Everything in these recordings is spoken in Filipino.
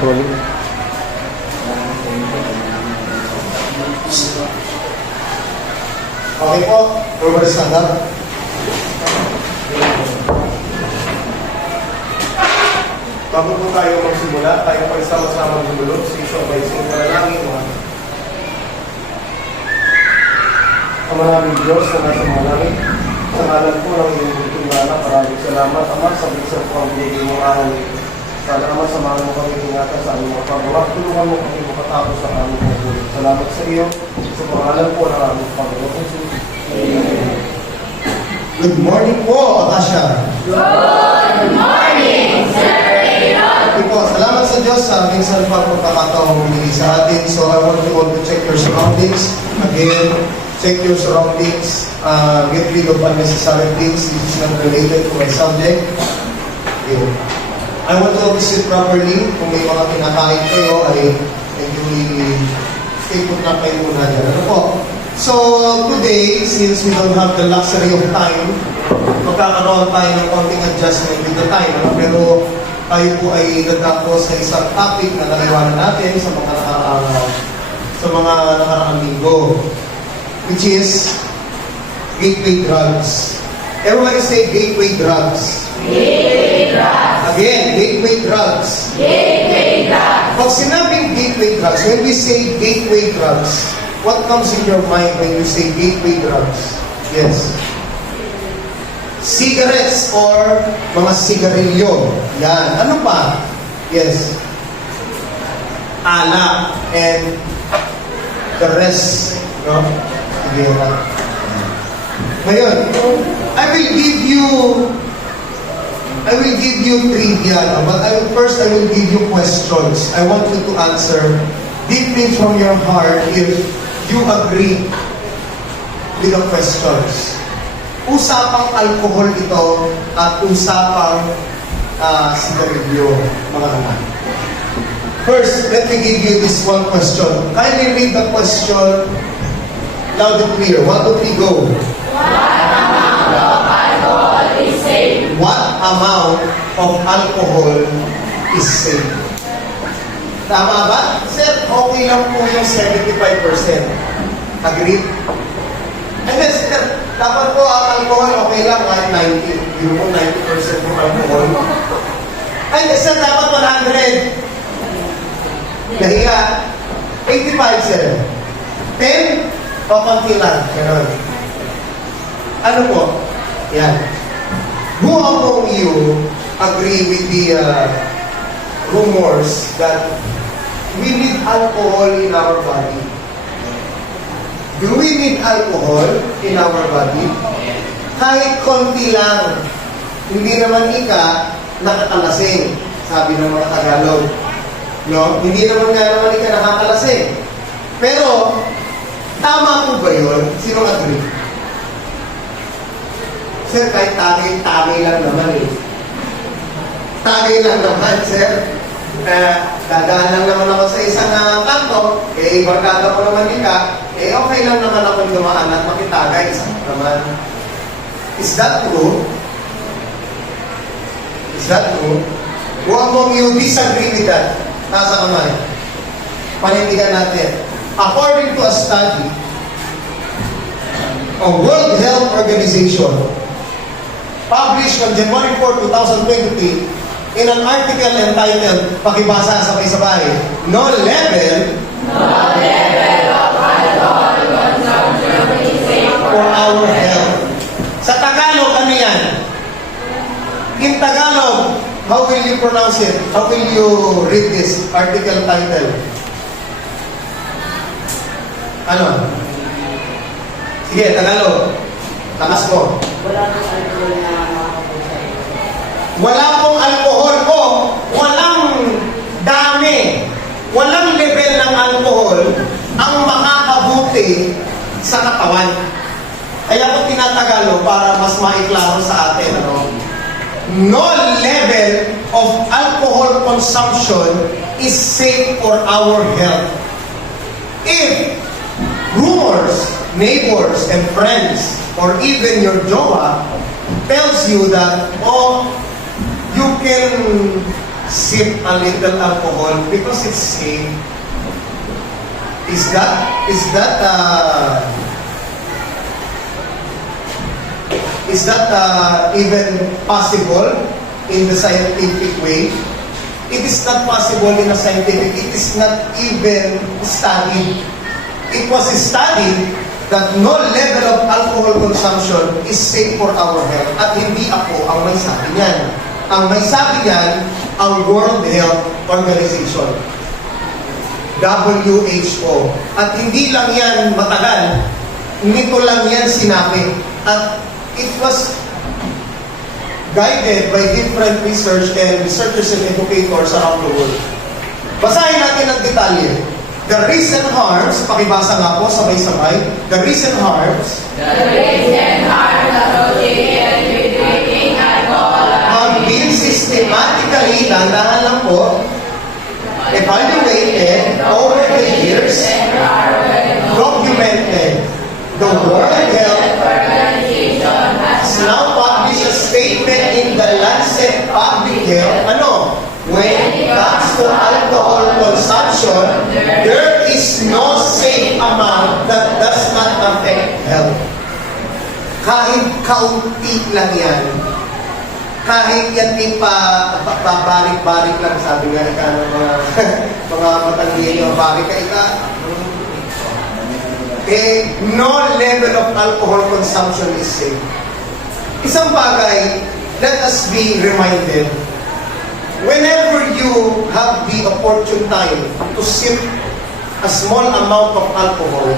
Rolling. Okay po, over stand up. Bago po tayo magsimula, tayo po isama-sama gumulog sa isang by isang panalangin. Ama namin Diyos na nasa mga langit, sa ngalan po ng iyong bintungana, maraming salamat, Ama, sa bisa po ang binigay mong araw. Sana, Ama, samahan mo kami ingatan sa aming mga pagawa. Tulungan mo kami makatapos sa aming pagbulit. Salamat sa iyo, sa pangalan po ng aming Panginoon Jesus. Amen. Good morning po, Akasha. Good morning, Sir Aaron. Okay po, salamat sa Diyos sa aming sa pagkakataong binigay sa atin. So I want you all to check your surroundings. Again, check your surroundings. Get rid of unnecessary things. This is not related to my subject. Okay. I want you all to sit properly. Kung may mga kinakain kayo, ay medyo stay put na kayo muna dyan. Ano po? So, today, since we don't have the luxury of time, magkakaroon tayo ng konting adjustment with the time. Pero tayo po ay dadako sa isang topic na naiwanan natin sa mga nakaraang linggo, which is gateway drugs. Everybody say gateway drugs. Gateway drugs. Again, gateway drugs. Gateway drugs. Pag sinabing gateway drugs, when we say gateway drugs, what comes in your mind when you say gateway drugs? Yes. Cigarettes or mga sigarilyo. Yan. Ano pa? Yes. Alak and the rest. No? Sige na. Ngayon, I will give you trivia, but first I will give you questions. I want you to answer deeply from your heart if you agree with the questions. Usapang alcohol ito at usapang sigarilyo, mga anak. First, let me give you this one question. Kindly read the question loud and clear. 1, 2, 3, go. What amount of alcohol is safe? What amount of alcohol is safe? Tama ba? Sir, okay lang po yung 75%. Agreed? And then, sir, dapat po ang alcohol okay lang kahit 90. Yung po 90% ng alcohol. Ay, sir, dapat 100. Nahiya. 85, sir. 10, papanti lang. Ganon. Ano po? Yan. Who among you agree with the rumors that we need alcohol in our body? Do we need alcohol in our body? Kahit konti lang. Hindi naman nakakalasing, sabi ng mga Tagalog. No? Hindi naman ika nakakalasing. Pero, tama po ba yun? Sino agree? Sir, kahit tagay lang naman eh. Tagay lang naman, sir. Dadaan lang naman ako sa isang kanto, barkada ko naman okay lang naman akong dumaan at makitagay, isang naman. Is that true? Is that true? Who among you disagree with that? Nasa kamay. Panindigan natin. According to a study of World Health Organization, published on January 4, 2020, in an article entitled, pakibasa sabay-sabay, No level of alcohol consumption is safe for our health. Sa Tagalog, ano yan? In Tagalog, how will you pronounce it? How will you read this article title? Ano? Sige, Tagalog. Takas mo. Wala pong alcohol po. Walang dami. Walang level ng alcohol ang makakabuti sa katawan. Kaya ko tinatagalog para mas maiklaro sa atin. No level of alcohol consumption is safe for our health. If rumors, neighbors, and friends, or even your jowa tells you that, you can sip a little alcohol because it's safe. Is that even possible in the scientific way? It is not possible in a scientific. It is not even studied. It was studied that no level of alcohol consumption is safe for our health. At hindi ako ang may sabi niyan. Ang may sabi niyan, ang World Health Organization. WHO. At hindi lang yan matagal. Nito lang yan sinabi. At it was guided by different research and researchers and educators around the world. Basahin natin ang detalye. The recent harms, pakibasa nga po, sabay-sabay. The recent harms associated with drinking alcohol have been systematically, dahan lang po, evaluated over the years, documented. The World Health Organization has now published a statement in the Lancet Public Health. Ano? When it comes to alcohol consumption, there is no safe amount that does not affect health. Kahit kaunti lang yan, kahit yan din barik-barik lang, sabi nga ika ng mga matanggihan yung barik ka ika, no level of alcohol consumption is safe. Isang bagay, let us be reminded, whenever you have the opportune time to sip a small amount of alcohol,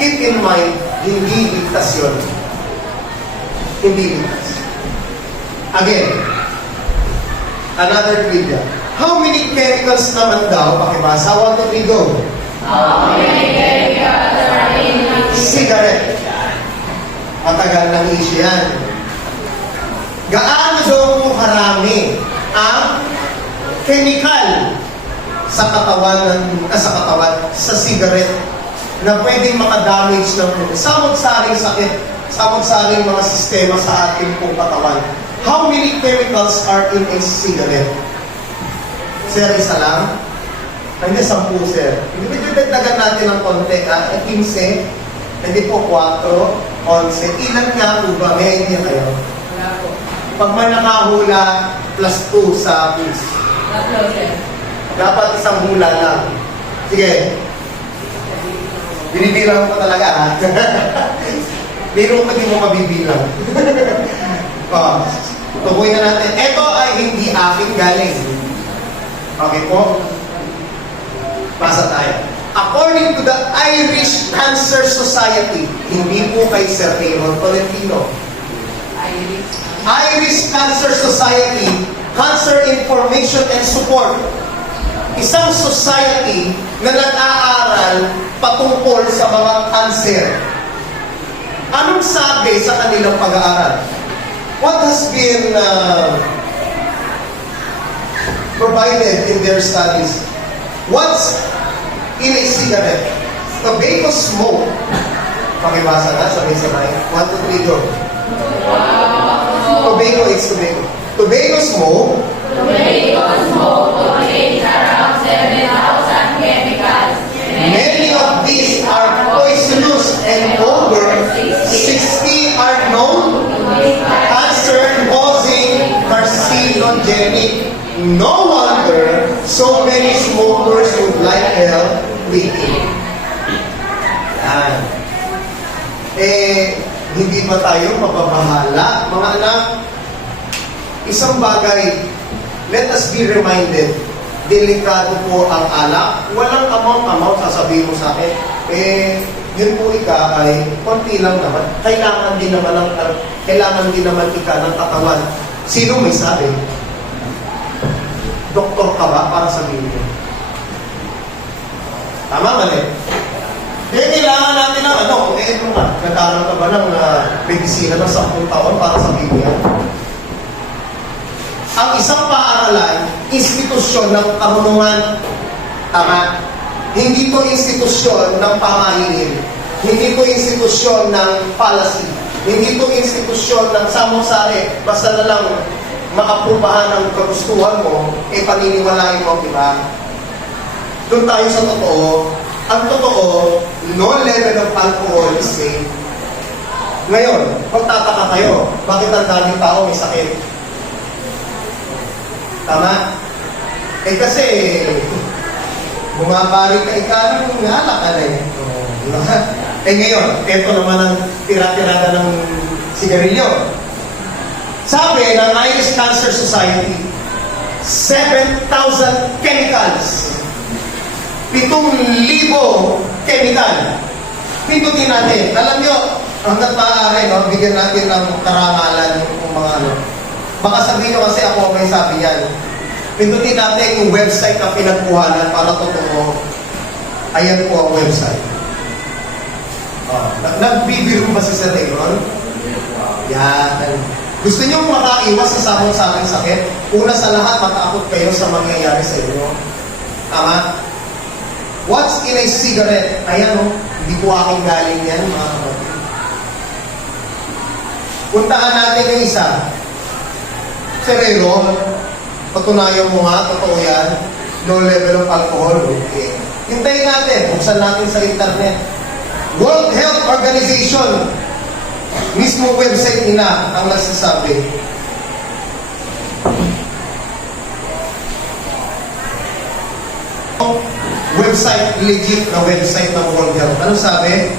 keep in mind, hindi ligtas yun. Hindi ligtas. Again, another trivia. How many chemicals naman daw, pakibasa, 1, 2, 3, go. Cigarette. Matagal ng issue yan. Gaano daw po karami ang chemical sa katawan, sa cigarette na pwedeng makadamage ng puso. Samot-saring sakit, samot-saring mga sistema sa ating pong katawan. How many chemicals are in a cigarette? Sir, isa lang? Hindi, 10, sir. Hindi ba dagdagan natin ng konti, 15? Hindi po, 4, 11. Ilan nga po ba? May idea kayo? Wala po. Pag may nakahula, plus 2 sa quiz. Dapat isang hula lang. Sige. Binibilang ko talaga, ha? Biro ko di mo mabibilang. Tubuhin na natin. Ito ay hindi akin galing. Okay po? Pasa tayo. According to the Irish Cancer Society, hindi po kay Sir Aaron Tolentino. Irish Cancer Society, Cancer Information and Support. Isang society na nag-aaral patungkol sa mga cancer. Anong sabi sa kanilang pag-aaral? What has been provided in their studies? What's in a cigarette? Tobacco smoke. Pakibasa na, sabay-sabay. 1, 2, 3, go. Tobacco is tobacco. Tobacco smoke. contains around 7,000 chemicals. Many of these are poisonous and over 60 are known cancer-causing carcinogenic. No wonder so many smokers would like help with it. Yan. Hindi ba tayo mapapahala, mga anak? Isang bagay, let us be reminded, delikado po ang alak. Walang amount, sasabihin mo sa akin, yun po ika ay konti lang naman. Kailangan din naman ika ng katawan. Sino may sabi? Doktor ka ba para sabihin mo? Tama, mali? Kailangan natin ng ito nga, nagkaroon ka ba ng medisina ng 10 taon para sabihin yan? Ang isang paaralan, institusyon ng karunungan. Tama? Hindi to institusyon ng pamahiin. Hindi to institusyon ng policy. Hindi to institusyon ng samosari. Basta na lang, maaprubahan ng kagustuhan mo, eh paniniwalain mo, di ba? Doon tayo sa totoo. Ang totoo, no level of alcohol is safe. Ngayon, magtataka kayo, bakit ang daming tao may sakit? Tama? Eh kasi, bumabalik ka ikaw ng alak ka na eh. Eh ngayon, eto naman ang tira-tirada ng sigarilyo. Sabi ng Irish Cancer Society, 7,000 chemicals. 7,000 chemical. Pindutin natin. Alam nyo, hanggang maaari, no, bigyan natin ng karangalan yung mga ano. Baka sabihin nyo kasi ako may sabi yan. Pindutin natin yung website na pinagkuhanan para totoo. Ayan po ang website. Nagbibiro ba si Sir Aaron? Yan. Gusto nyo makaiwas sa samot sa aking sakit? Una sa lahat, matakot kayo sa mangyayari sa inyo. Tama? What's in a cigarette? Ayan o, hindi po aking galing yan, mga kapatid. Puntaan natin yung isa. Sir Aaron, patunayan mo nga, totoo yan. Low level of alcohol. Okay. Hintayin natin, buksan natin sa internet. World Health Organization, mismo website nila ang nagsasabi. Website, legit na website ng World Health. Ano sabi?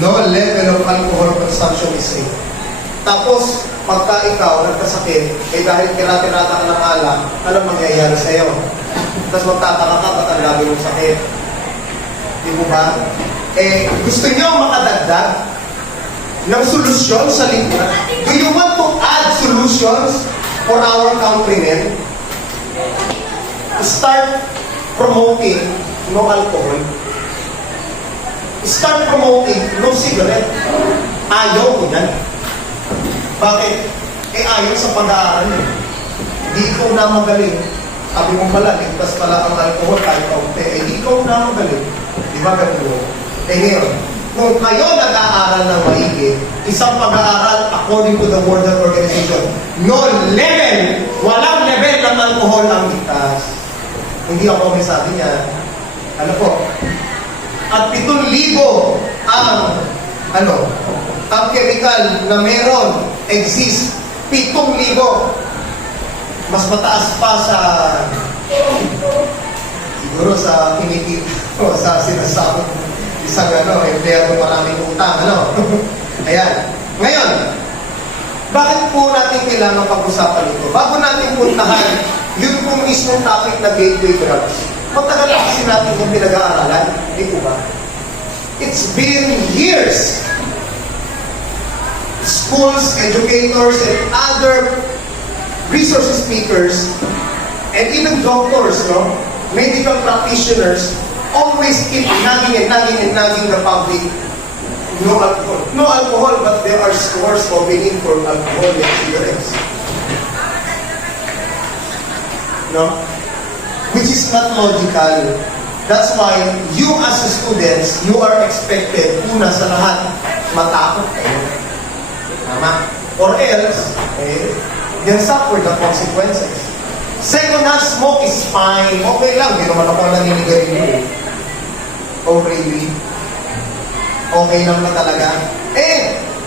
No level of alcohol consumption is safe. Tapos, pagka ikaw nagkasakit, eh dahil tira-tirata ka ng alak, anong mangyayari sa'yo? Tapos magtataka ka, ba't ang dami mong sakit? Di mo ba? Eh, gusto nyo makadagdag ng solusyon sa linya? Do you want to add solutions for our countrymen? Start promoting no alcohol. Start promoting no cigarette. Ayaw ko yan. Bakit? Eh ayaw sa pag-aaral eh. Di ikaw na magaling. Sabi mo pala, ligtas pala ang alcohol kahit kaunti. Eh di ikaw na magaling. Di ba ganun? Eh ngayon, kung kayo nag-aaral ng maigi, isang pag-aaral according to the World Health Organization, no level, walang level ng alcohol ang ligtas. Hindi ako may sabi niya. Ano po? At 7,000 ang ang chemical na meron exist. 7,000. Mas mataas pa sa siguro sa kinikip o sa sinasabot isang empleyado maraming utang, Ayan. Ngayon, bakit po natin kailangan pag-usapan ito? Bago natin puntahan yun po mismong topic na gateway drugs. Matagal na kasi natin yung pinag-aaralan. Hindi po ba? It's been years. Schools, educators, and other resource speakers, and even doctors, medical practitioners, always keep nagging the public, no alcohol. No alcohol, but there are scores opening for alcohol and cigarettes. No? Which is not logical. That's why you as students, you are expected, una sa lahat, matakot kayo. Tama? Or else, then suffer the consequences. Second hand smoke is fine. Okay lang, hindi naman ako naninigarilyo. Oh, really? Okay lang na talaga?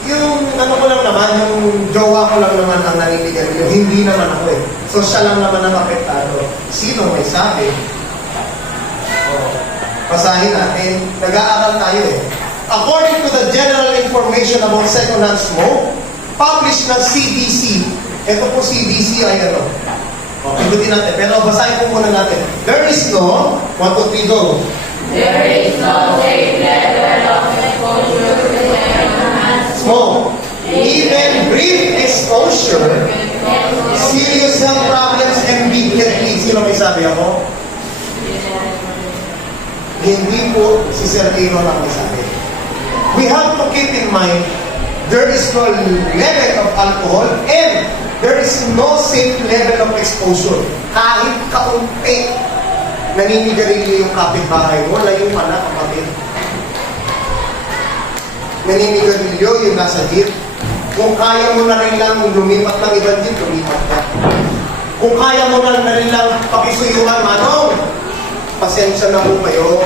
Yung ko lang naman, yung jowa ko lang naman ang naninigarilyo. Hindi naman ako So, siya lang naman ang apektado. Sino may sabi? Basahin natin. Nag-aaral tayo According to the general information about second-hand smoke, published ng CDC, ito po CDC ay pindutin natin. Pero basahin po muna natin. There is no, 1, 2, 3, go. There is no safe level of exposure to second-hand Smoke. Even brief exposure, serious health problems and big health needs. Sino may sabi ako? Hindi po si Sir Aaron ang may sabi. We have to keep in mind, there is no level of alcohol and there is no safe level of exposure. Kahit kaunti naninigarilyo yung kapitbahay mo, layo pa na kapatid. Naninigarilyo yung nasa jeep. Kung kaya mo na rin lang lumipat ng ibang jeep, lumipat ka. Kung kaya mo na rin lang pakisuyuan, manong, pasensya na po kayo.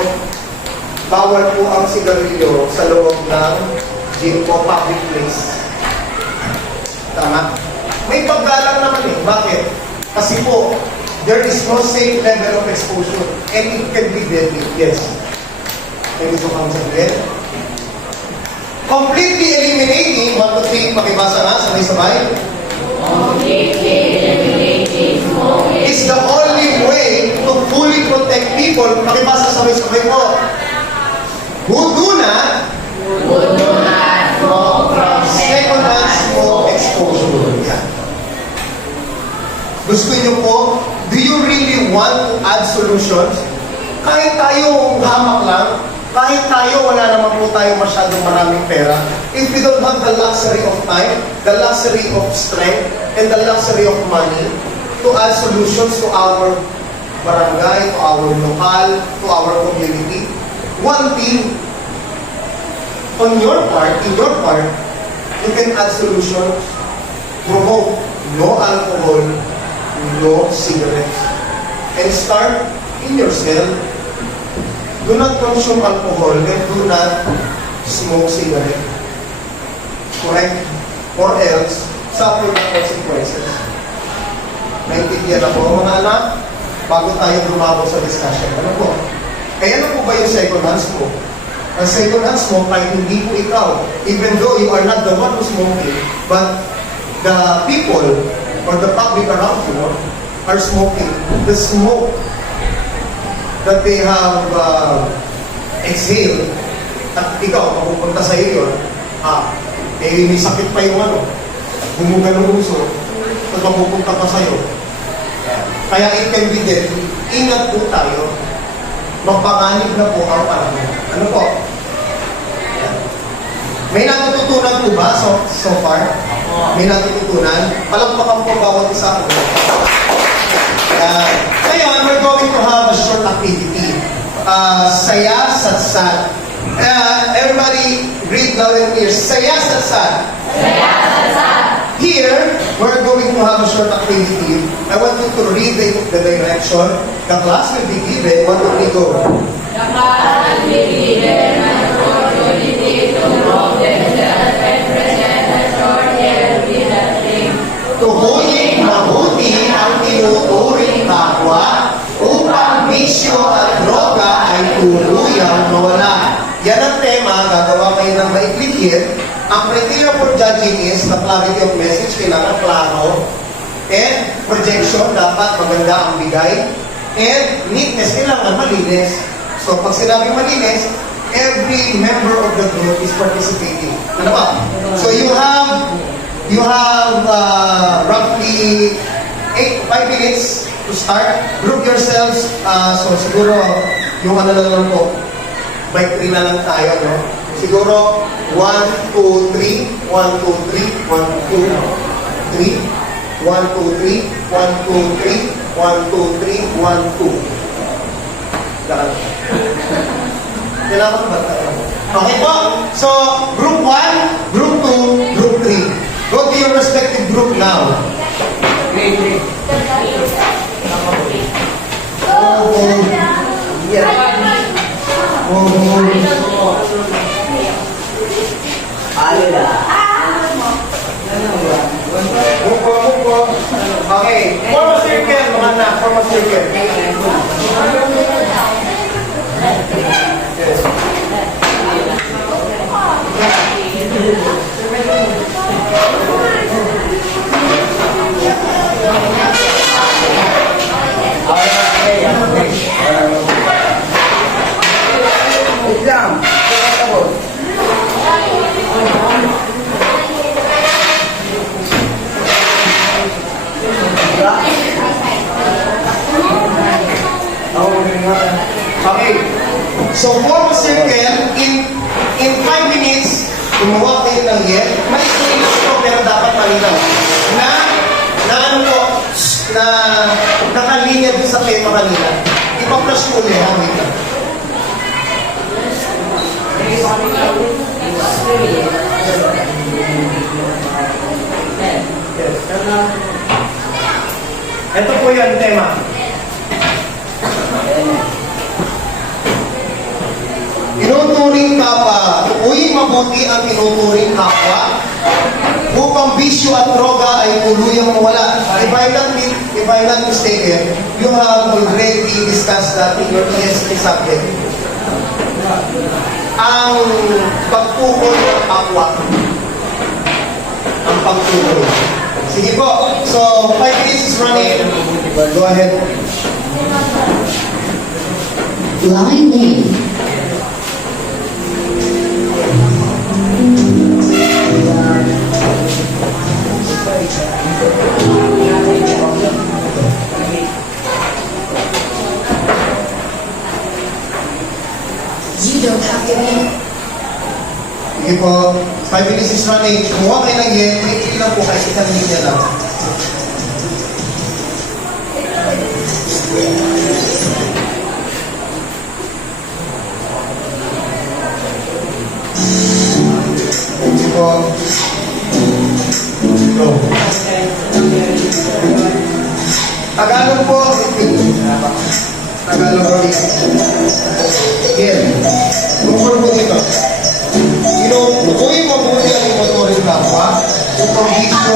Bawal po ang sigarilyo sa loob ng jeep o public place. Tama? May paggalang naman eh. Bakit? Kasi po, there is no safe level of exposure and it can be deadly. Yes. May gusto kang sabihin? Completely eliminating, 1, 2, 3, pakibasa na, sabay-sabay. Is the only way to fully protect people, pakibasa sabay-sabay po. Who do not smoke from second-hand smoke exposure. Yan. Gusto niyo po, do you really want to add solutions? Kahit tayo hamak lang, kahit tayo, wala naman po tayo masyadong maraming pera. If we don't have the luxury of time, the luxury of strength, and the luxury of money to add solutions to our barangay, to our local, to our community, one thing, on your part, in your part, you can add solutions, promote no alcohol, no cigarettes, and start in yourself. Do not consume alcohol and do not smoke cigarette. Correct? Or else, suffer the consequences. Naintindihan ako, mga anak, bago tayo lumabo sa discussion. Ano po? Kaya ano po ba yung second hand smoke? Ang second hand smoke, kahit hindi po ikaw, even though you are not the one who's smoking, but the people or the public around you are smoking. The smoke that they have exhaled, at ikaw, mapupunta sa iyo yun, may sakit pa yung bumuga ng uso, at mapupunta pa sa iyo. Kaya it can be deadly. Ingat po tayo. Magpanganib na po ang panahon. Ano po? May natututunan po ba so far? May natututunan? Palakpakan po bawat isa po. Ngayon, we're going to have a short activity. Saya Satsat. Everybody read loud and clear. Saya Satsat. Saya Satsat. Here, we're going to have a short activity. I want you to read the direction. The class will be given. 1, 2, 3, go. The class will be given an opportunity to promote themselves and present a short healthy thing. Tuhuyin mabuti ang tinuturing kapwa upang bisyo at droga ay tuluyang mawala. Yan ang tema, gagawa kayo ng maikli here. Ang criteria for judging is the clarity of message, kailangan klaro. And projection, dapat maganda ang bigay. And neatness, kailangan malinis. So pag sinabing malinis, every member of the group is participating. Ano ba? So you have roughly 5 minutes to start. Group yourselves. So siguro, yung ano na lang po, by 3 na lang tayo, no? Siguro, 1, 2, 3, 1, 2, 3, 1, 2, 3, 1, 2, 3, 1, 2, 3, 1, 2. Lahat. Kailangan ba tayo? Okay po? So, group 1, group 2, group 3. Go to your respective group now. Okay, form a circle, mga anak, form a circle. Yes. Okay. So, form a circle in 5 minutes, gumawa kayo ng yan. May screenshot ko, pero dapat malinaw. Ano po, na nakalinya din sa tema kanina. Ipa-flash ko ulit, ha? Wait lang. Ito po yung tema. Tinuturing kapwa, tukuyin mabuti ang tinuturing kapwa upang bisyo at droga ay tuluyang mawala. If I'm not mistaken, you have already discussed that in your ESP subject. Ang pagpukol ng kapwa. Ang pagpukol. Sige po. So, 5 minutes is running. Go ahead. Line name. You don't have to be. Sige po, 5 minutes is running. Kumuha kayo ng yen, may lang po kahit isang linya lang. Sige po. Go. Tagalog po. Tagalog po. Yen. Bukol po dito. Tukuyin mabuti ang imotoring kapwa upang bisyo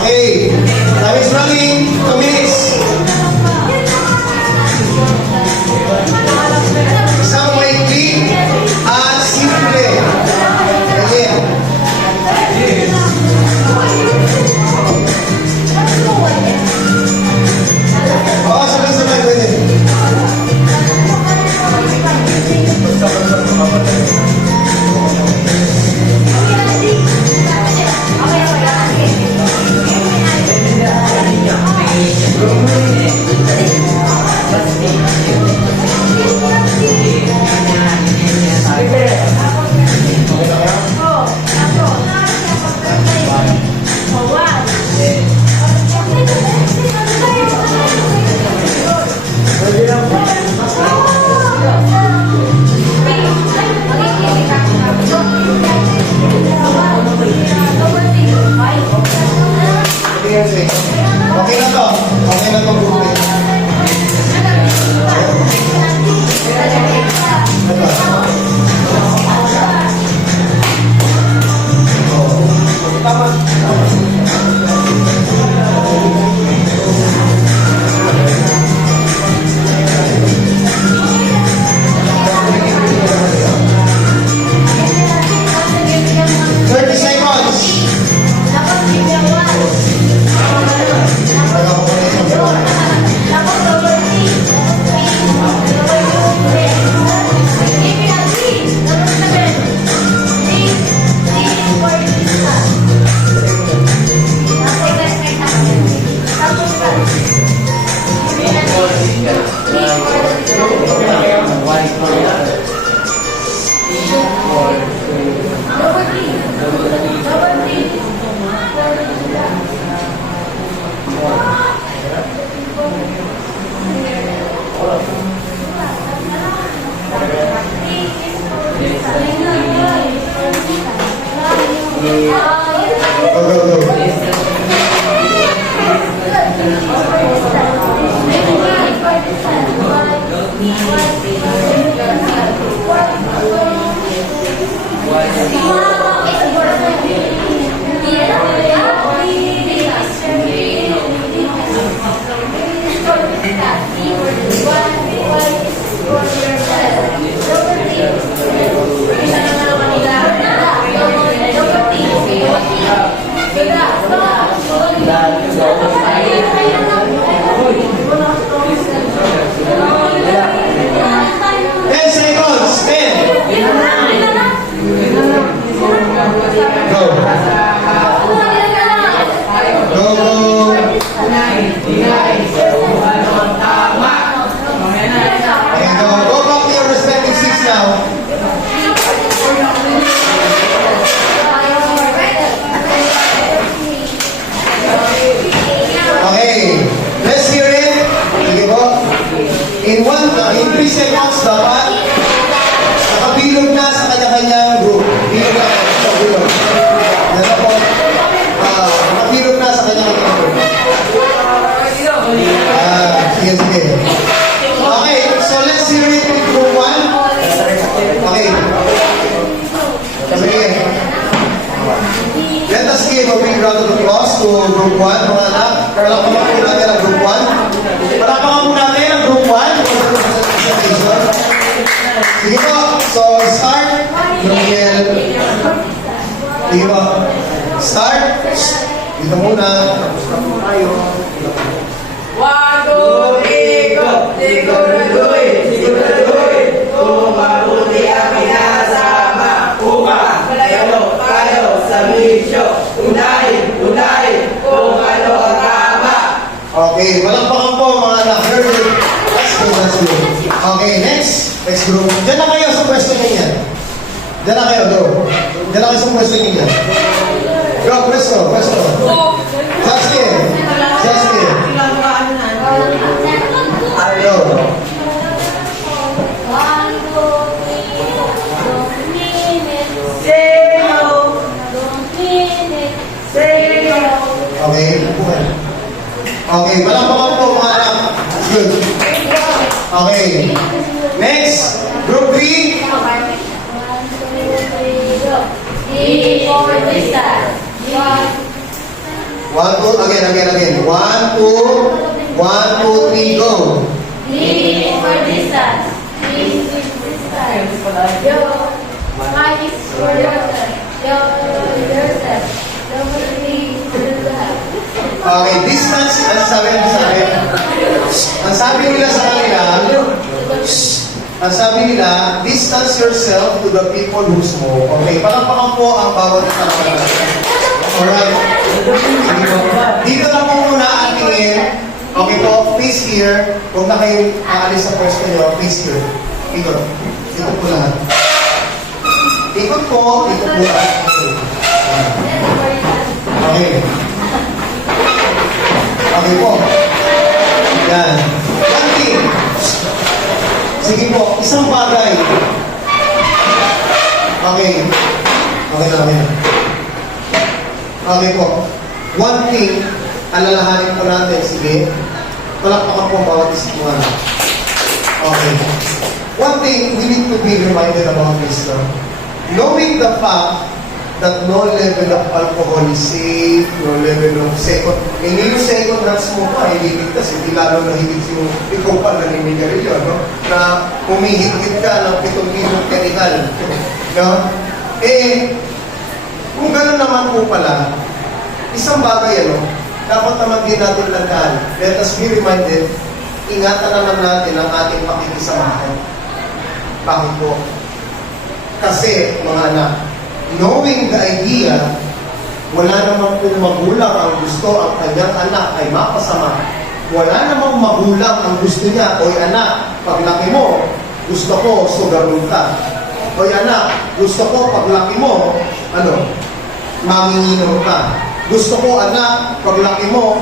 Okay. Time is running. 2 minutes. Isang maikli at simple. Ayan. Oo, sabay-sabay pwede. Okay na to. Okay na to. In 3 seconds, dapat nakabilog na sa kanya-kanyang group. Bilog na sa bilog. Yan na po. Nakabilog na sa kanya-kanyang group. Sige, sige. Okay, so let's hear it with group 1. Okay. Sige. Let us give a big round of applause to group 1. Mga anak, palakpakan po natin ang group 1. Palakpakan po natin ang group 1. Sige po, so start. Sige po, start. Dito muna. Wago, iko, siguraduhin, siguraduhin, kung mabuti ang pinasama, upang malayo tayo sa misyo, unahin, unahin, kung ano ang tama. Okay, palakpakan po mga anak. That's good. Okay, next group. Diyan na kayo sa pwesto niya. Diyan na kayo, go. Diyan na kayo sa pwesto niya. Go, pwesto. Justin. Okay? Okay, palakpakan po mga anak. Good. Okay. Next, group 3. 1, 2, 3, go. D for distance. 1, 2, again. 1, 2, 1, 2, 3, go. D for distance. D is distance. Yo. I is for yourself. Yourself. W is for yourself. Okay, distance, ang sabi nila, distance yourself to the people who smoke. Okay, palakpakan po ang bawat kalakpakan. Alright. Sige po. Dito lang po muna ang tingin. Okay po, face here. Huwag na kayo aalis sa pwesto nyo. Face here. Ikot. Ikot po lahat. Ikot po. Ikot po lahat. Okay. Okay po. Yan. One thing. Sige po, isang bagay. Okay. Okay na. Okay po. One thing, alalahanin po natin. Sige. Palakpakan po ang bawat isipuan. Okay. One thing, we need to be reminded about this. Knowing the fact that no level of alcohol is safe, no level of second, hindi yung second hand smoke pa, iligtas, hindi lalo na higit yung ikaw pa naninigarilyo, no? Na humihigit ka ng 7 kilong chemical. No? Kung gano'n naman po pala, isang bagay, dapat naman din natin landaan. Let us be reminded, ingatan naman natin ang ating pakikisamahan. Bakit po? Kasi, mga anak, knowing the idea, wala namang kung magulang ang gusto ang kanyang anak ay mapasama. Wala namang magulang ang gusto niya, oy anak, paglaki mo, gusto ko sugarol ka. Oy anak, gusto ko paglaki mo, manginginom ka. Gusto ko anak, paglaki mo,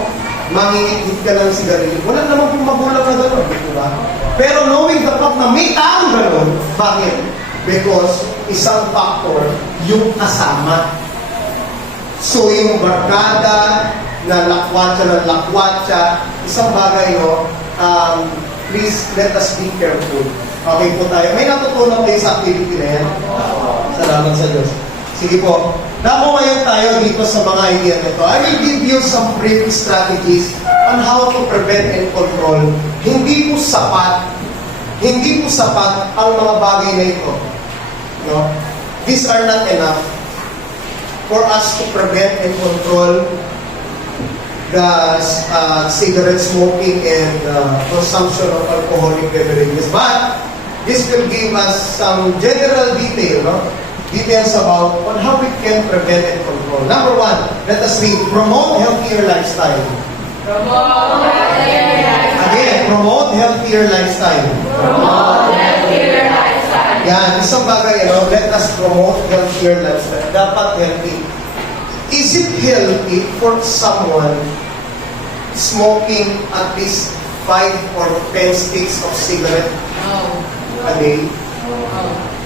mangingit ka ng sigarilyo. Wala namang kung magulang na gano'n, di ba? Pero knowing the fact na may taong gano'n, bakit? Because isang factor, yung kasama. So yung barkada na lakwatsa, isang bagay, please let us be careful. Okay po tayo. May natutunan kayo sa activity na yan? Salamat sa Diyos. Sige po. Nako ngayon tayo dito sa mga idea nito. I will give you some brief strategies on how to prevent and control. Hindi po sapat ang mga bagay na ito. No? These are not enough for us to prevent and control the cigarette smoking and consumption of alcoholic beverages. But this will give us some general details about on how we can prevent and control. Number 1, let us read, promote healthier lifestyle. Promote healthier lifestyle. Again, promote healthier lifestyle. Promote healthier lifestyle. Yan, isang bagay, let us promote healthier lifestyle. Dapat healthy. Is it healthy for someone smoking at least 5 or 10 sticks of cigarette a day?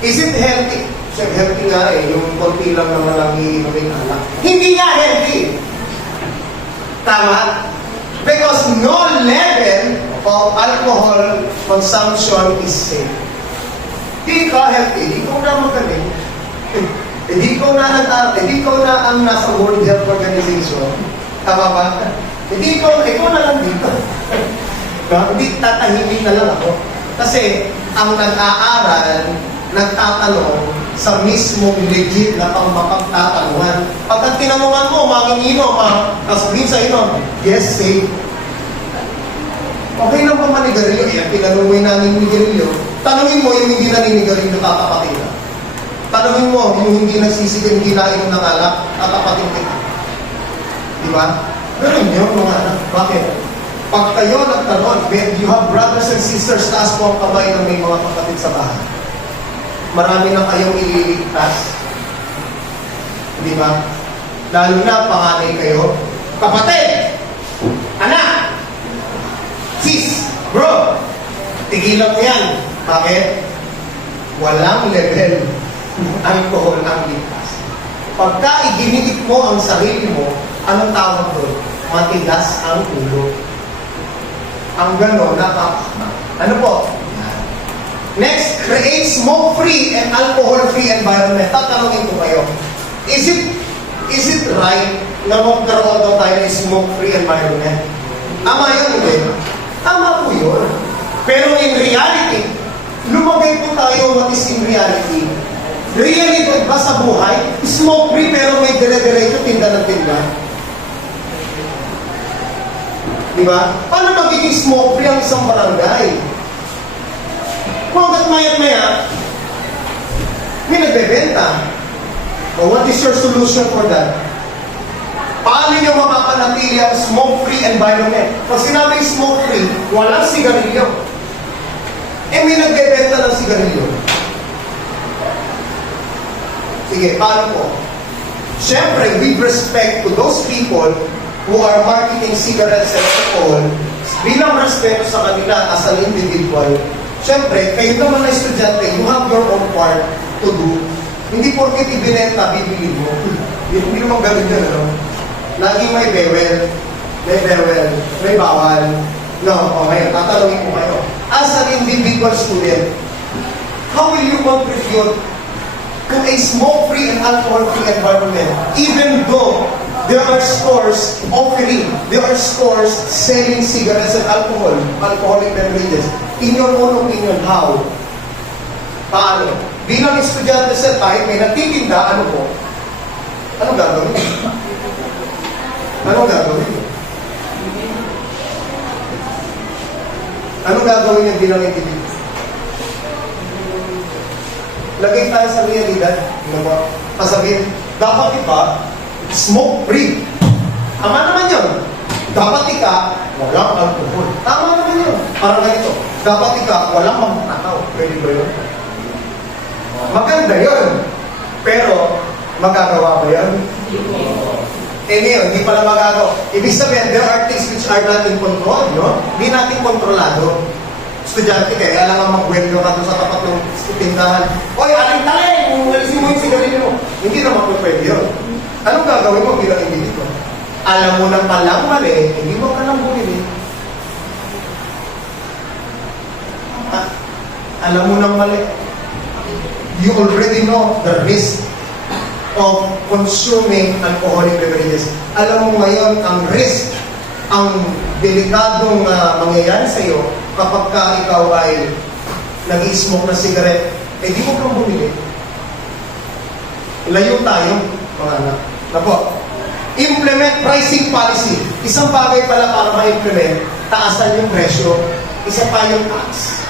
Is it healthy? So, healthy nga yung konti lang naman ang iinumin alak. Hindi nga healthy. Tama? Because no level of alcohol consumption is safe. Hindi ka healthy, hindi ko na magaling. Hindi ko na ang nasa World Health Organization. Tama ba? Ikaw na lang dito. Hindi tatahimik na lang ako. Kasi ang nag-aaral, nagtatanong sa mismong legit na pang-mapagtatanungan. Pagka tinanungan mo, manginginom, kasabihin sa ino, yes, safe. Okay lang ba manigarilyo? Tinanong mo yung naninigarilyo. Tanungin mo yung hindi naninigarilyo, tatapatin ka. Tanungin mo yung hindi nagsisigaw, hindi nainom ng alak, tatapatin kita. Di ba? Ganun yun, mga anak. Bakit? Pag kayo nagtanong, you have brothers and sisters, taas po ang kamay ng may mga kapatid sa bahay. Marami na kayong ililigtas. Di ba? Lalo na, panganay kayo. Kapatid! Anak! Sis! Bro! Tigilan mo yan. Bakit? Walang level alcohol ang ligtas. Pagka iginiit mo ang sarili mo, anong tawag doon? matigas ang ulo. Ang gano'n, ano po? Next, create smoke-free and alcohol-free environment. Tatanungin ko kayo, is it right na magkaroon daw tayo ng smoke-free environment? Tama yun, hindi? Tama po yun. Pero in reality, lumagay po tayo what is in reality. Reality ba sa buhay? Smoke-free pero may dire-diretso tinda ng tinda. Di ba? Paano magiging smoke-free ang isang barangay? Kung hanggat mayat-maya, may nagbebenta. O what is your solution for that? Paano nyo mapapanatili ang smoke-free environment? Pag sinabing smoke-free, walang sigarilyo. May nagbebenta ng sigarilyo. Sige, paano po? Siyempre, with respect to those people who are marketing cigarettes and alcohol, bilang respeto sa kanila as an individual, siyempre, kayo naman na estudyante, you have your own part to do. Hindi porket ibinenta, bibili mo. Hindi naman gawin yan, ano? Laging may bawal, may bawal. No, okay, tatanungin ko kayo. As an individual student, how will you contribute to a smoke-free and alcohol-free environment, even though there are stores offering, there are stores selling cigarettes and alcoholic beverages. In your own opinion, how? Paano? Bilang estudyante sir, kahit may nagtitinda, ano po? Anong gagawin? Anong gagawin? Anong gagawin niya bilang individual? Lagay tayo sa realidad. Pasabihin, dapat iba, smoke-free. Tama naman yun. Dapat ika, walang alcohol. Tama naman yun. Parang ganito. Dapat ika, walang magnakaw. Pwede ba yun? Maganda yun. Pero, magagawa ba yun? Ngayon, hindi pala magagawa. Ibig sabihin, there are things which are not in control, no? Hindi natin kontrolado. Estudyante kayo, alam nga mag-wendo ka doon sa tapat ng tindahan. Oy, aling talay! Kung alisin mo yung sigarilyo mo. Hindi naman po pwede yun. Anong gagawin mo bilang individual? Alam mo na palang mali, hindi mo ka lang bumili. Alam mo nang mali. You already know the risk of consuming alcoholic beverages. Alam mo ngayon ang risk, ang delikadong mangyayari sa iyo kapag ka ikaw ay nag-i-smoke na cigarette, di mo kang bumili. Layo tayo, mga anak. Napo, implement pricing policy. Isang bagay pala para ma-implement, taasan yung presyo. Isa pa yung tax.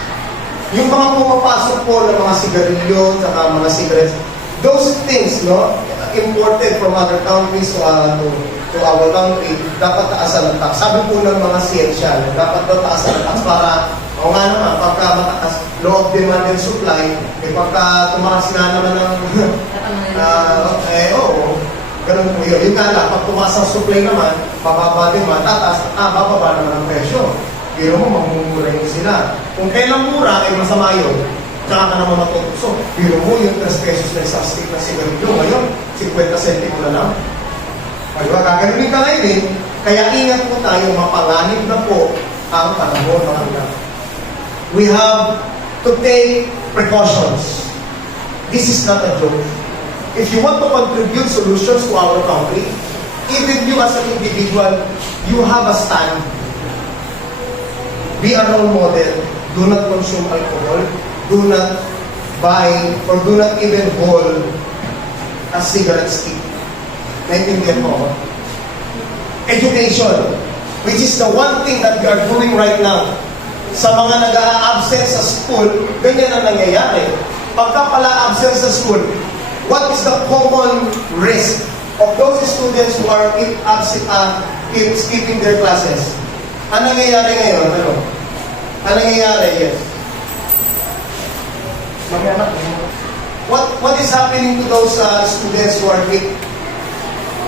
Yung mga pumapasok po ng mga sigarilyo, saka mga cigarettes, those things, no, imported from other countries to our country, dapat taasan ng tax. Sabi po ng mga siyensya, dapat daw taasan ng tax para, o nga naman, pagka mataas, law of demand and supply, pagka tumakas na naman ng, ganun po yun. Yung nga lang, pag tumakas ang supply naman, bababa din man, tatas, bababa naman ang presyo. Pero mo, mamumura yun sila. Kung kailang mura, ay masama yun. Tsaka ka naman matutusok. Pero mo, yung 3 pesos na isang stick na sigarilyo, ngayon, 50 centimo na lang. Diba, gaganunin ka ngayon eh. Kaya ingat po tayo, mapanganib na po ang panahon, mga anak. We have to take precautions. This is not a joke. If you want to contribute solutions to our country, even you as an individual, you have a stand. Be a role model. Do not consume alcohol. Do not buy or do not even hold a cigarette stick. Naintindihan mo ako? Education, which is the one thing that we are doing right now. Sa mga nag-a-absent sa school, ganyan ang nangyayari. Pagka pala absent sa school, what is the common risk of those students who are skipping their classes? Ano nangyayari ngayon? Ano? Ano nangyayari? Yes. What is happening to those students who are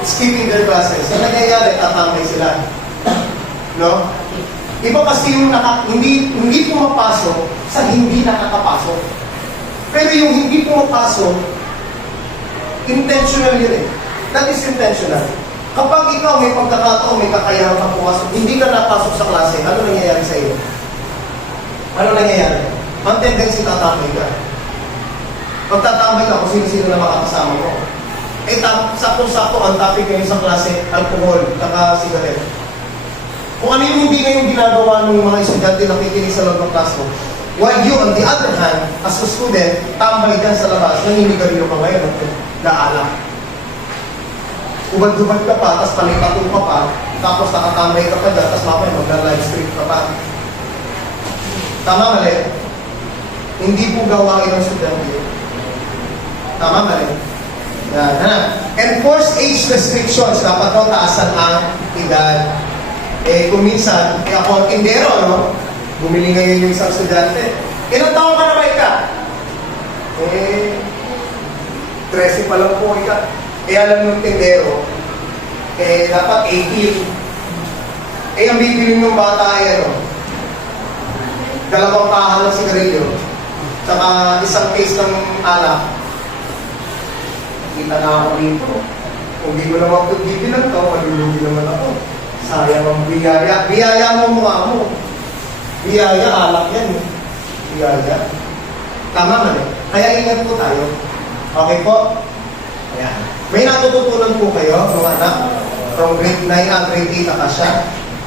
skipping their classes? Ano nangyayari? Tatambay sila. No? Iba kasi yung hindi pumapasok sa hindi nakakapasok. Pero yung hindi pumapasok, intentional yun eh. That is intentional. Kapag ikaw may pagkakataon, may kakayahan kang pumasok, hindi ka napasok sa klase, ano nangyayari sa iyo? Ano nangyayari? Ang tendency tatambay ka. Pagtatambay ka kung sino-sino na makakasama mo. Eh, sakto-sakto ang topic ngayon sa klase, alcohol, taka sigaret. Kung ano yung hindi ngayong ginagawa ng mga estudyante na kikinig sa loob ng classroom, while you, on the other hand, as a student, tambay dyan sa labas, naninigarilyo ka ngayon, naalam. Ubad-ubad ka pa, tapos palipato ka pa, tapos nakatambay ka pa dyan, tapos mamaya mag-live stream ka pa. Tama mali? Hindi po gawain ng estudyante. Tama mali? Yan, ha? Enforce age restrictions. Dapat daw taasan ang edad. Eh, kung minsan, ako ang tindero, no? Bumili ngayon yung isang estudyante. Ilang taon ka na ba ika? Eh, 13 pa lang po ika. Eh, alam yung tindero, eh, dapat 18. Eh, ang bibili ng bata ay, ano, 2 kahan ng sigarilyo, tsaka isang case ng alak. Kita na ako dito. Kung di mo naman ito bibilang to, malulugi naman ako. Sayang ang biyaya. Biyaya mo mukha mo. Biyaya, alak yan. Biyaya. Tama man eh. Kaya ingat po tayo. Okay po? Ayan. May natututunan po kayo, mga anak, from grade 9 at grade 8 na kasya.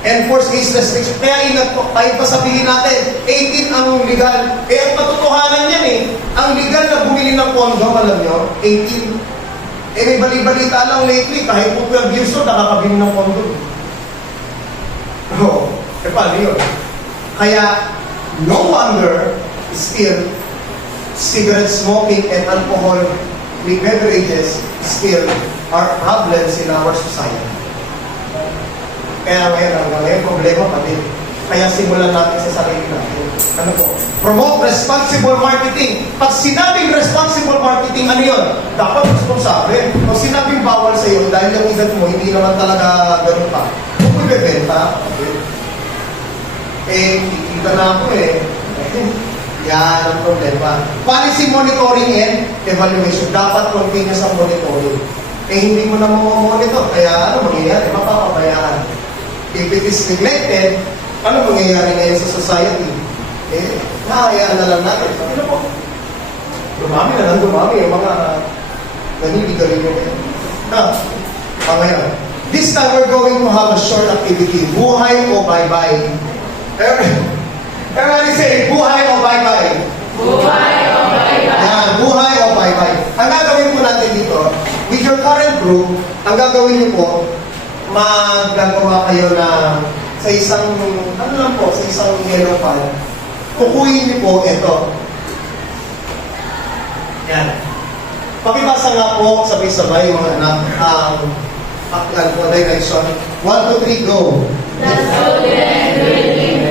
Enforce age restriction. Kaya ingat po, kahit pa sabihin natin, 18 ang legal. Eh, ang patutuhanan yan eh. Ang legal na bumili ng kondom, alam nyo, 18. Eh, may bali-balita lang lately, kahit po 12 years old, nakakabili ng kondom. Oo. Eh, paano yun? Kaya, no wonder, still, cigarette smoking and alcohol beverages still are problems in our society. Kaya ngayon, problema pa din. Kaya simulan natin sa sarili natin. Ano po? Promote responsible marketing. Pag sinabing responsible marketing, ano yun? Dapat responsable. Pag sinabing bawal sa iyo, dahil yung edad mo, hindi naman talaga ganun pa. Kung mo ibebenta, eh, kikita na ako eh. Yan ang problema. Policy monitoring and evaluation. Dapat continuous ang monitoring. Eh, hindi mo na monitor. Kaya ano mangyayari? Mapapabayaan. If it is neglected, ano mangyayari ngayon sa society? Eh, nahayaan na lang natin. Ano po? Dumami na lang, dumami yung mga naniligarin nyo ngayon. Ngayon. This time we're going to have a short activity. Buhay o bye-bye? Everybody say, buhay o bye-bye? Buhay o bye-bye? Yan, buhay o bye-bye. Ang gagawin po natin dito, with your current group, ang gagawin nyo po, magagawa kayo na sa isang, ano lang po, sa isang yellow pad, kukuhin niyo po ito. Yan. Pakibasa nga po, sabay-sabay mga anak, ang aklan po, direction. 1, 2, 3, go! The student drinking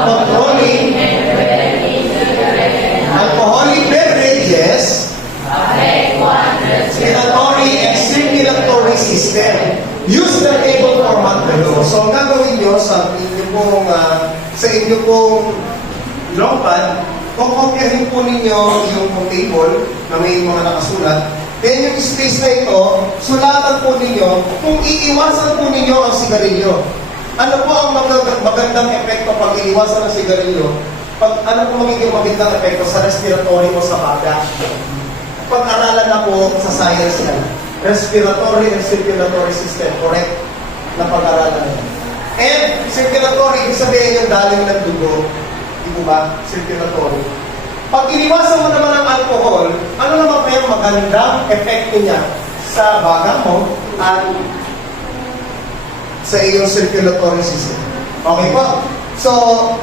Controlling alcoholic beverages, respiratory and circulatory system. Use the table format below. So, ang gagawin nyo sa inyo pong long pad, kukopyahin po ninyo yung table na may mga nakasulat. Then, yung space na ito, sulatan po ninyo kung iiwasan po ninyo ang sigarilyo. Ano po ang magandang epekto pag iiwasan ang sigarilyo? Ano po magiging magandang epekto sa respiratory o sa baga? Pag-aralan na po sa science yan. Respiratory and circulatory system, correct? Na pag-aralan na. And circulatory, ibig sabihin yung daling ng dugo. Di po ba? Circulatory. Pag iniwasan mo naman ang alcohol, ano naman pa yung magandang epekto niya sa baga mo at sa iyong circulatory system? Okay po? So,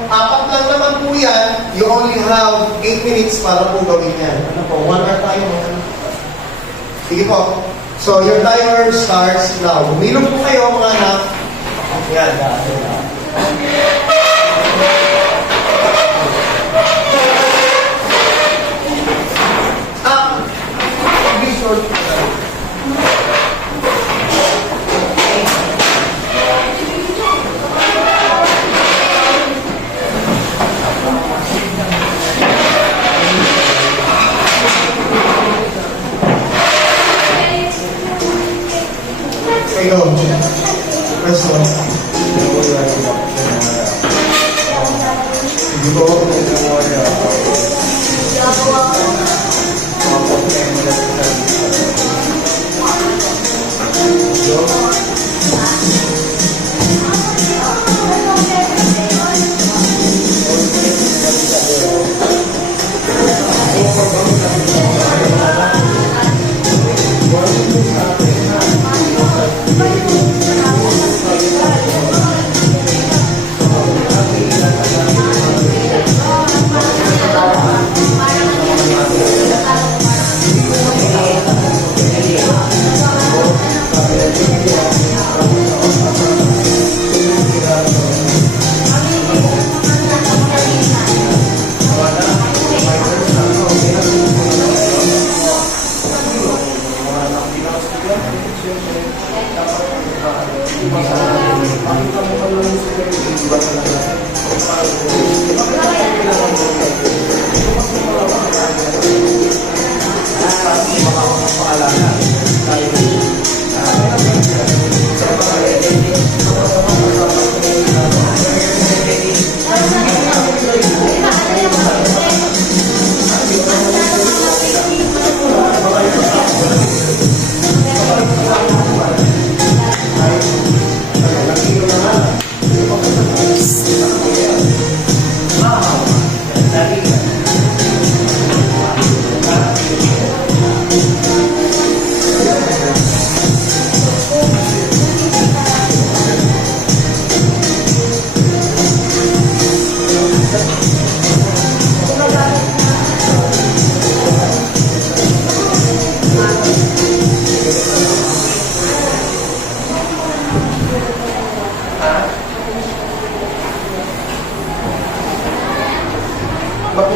4 lang naman po yan. You only have 8 minutes para po gawin yan. Ano po? 1 hour tayo. Sige po. So, your timer starts now. Uminom po kayo mga anak. Yan. Be short. ikaw. Pwesto.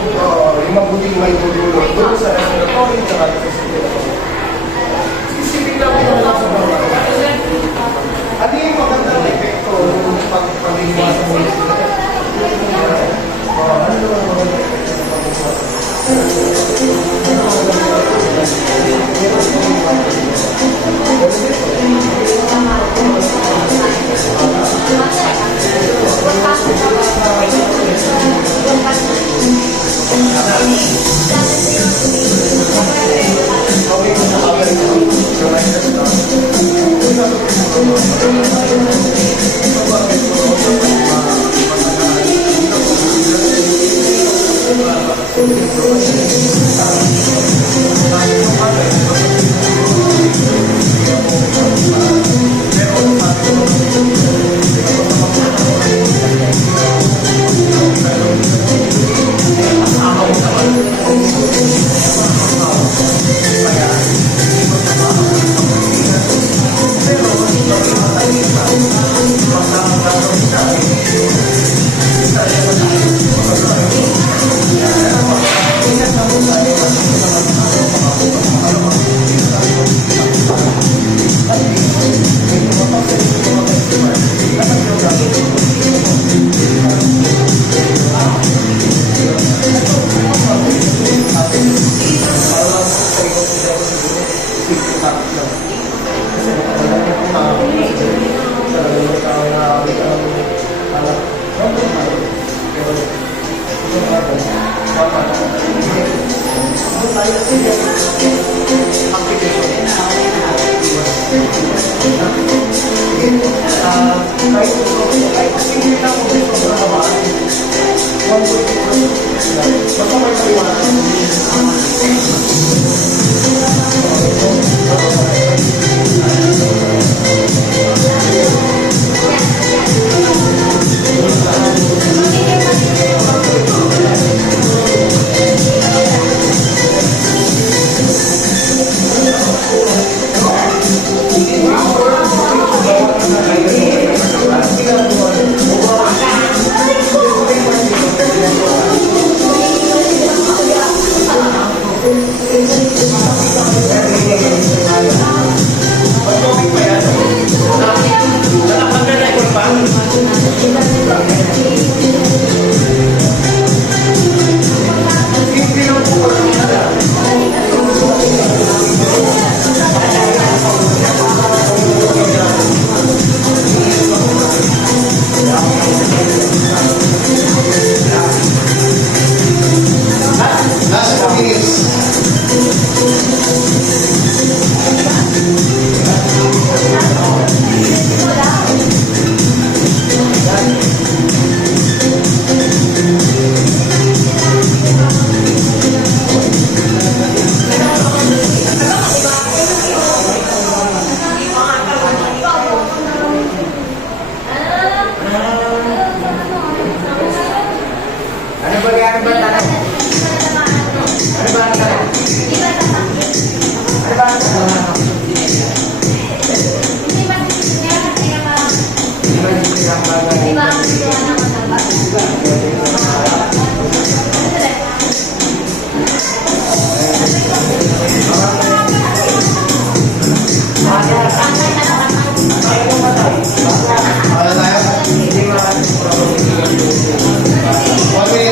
Hindi ko ako yung mabuting may tutulong doon sa respiratory at sa respiratory. Specific lang po lang sa bawat. Ano yung magandang epekto ng pag-iwasan mo? Ano yung magandang epekto ng pag-iwasan? Di ba ang gusto ng matapat? Para tayo. 1 minute. Okay.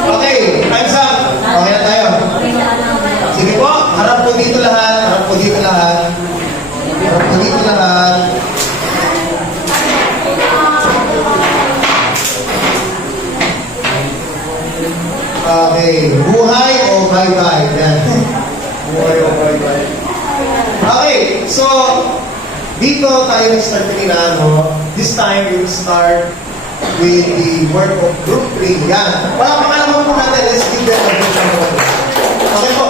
Okay, time's up. Okay na tayo. Sige po, harap po dito lahat. Harap po dito lahat. Harap po dito lahat. Okay, buhay o bye-bye? Yan. Buhay o bye-bye. Okay, so dito tayo nag-start kanina, no? This time, we will start with the work of Group 3. Yan. Wala pang alam po natin. Let's give them a good round. Okay po.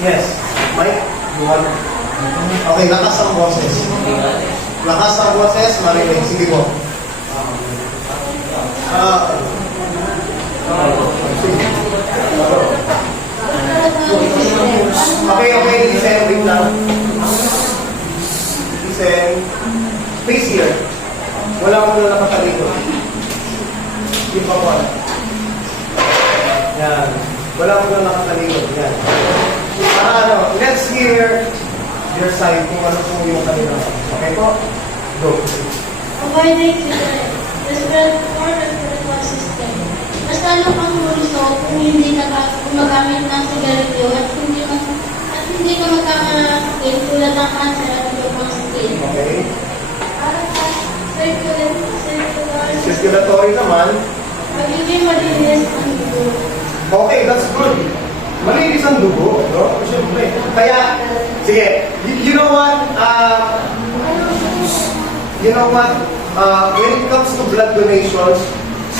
Yes. Mike, you want? Okay, lakas ang boses. Lakas ang boses, marinig. Sige po. Okay, listen, wait lang. Listen. Face here. Wala ko na nakatalito. Yung pa po. Yan. Wala ko na nakatalito. Yan. Let's hear your side kung ano po yung kanila. Okay po? Go. Avoiding cigarette. The spread for the spiritual system. Mas lalo kang muriso kung hindi ka gumagamit ng sigarilyo at hindi ka magkakasakit tulad ng cancer at iba pang sakit. Okay. Para sa circulatory Circulatory naman. magiging malinis ang dugo. Okay, that's good. Malinis ang dugo, no? Siyempre. Kaya, sige, you know what? When it comes to blood donations,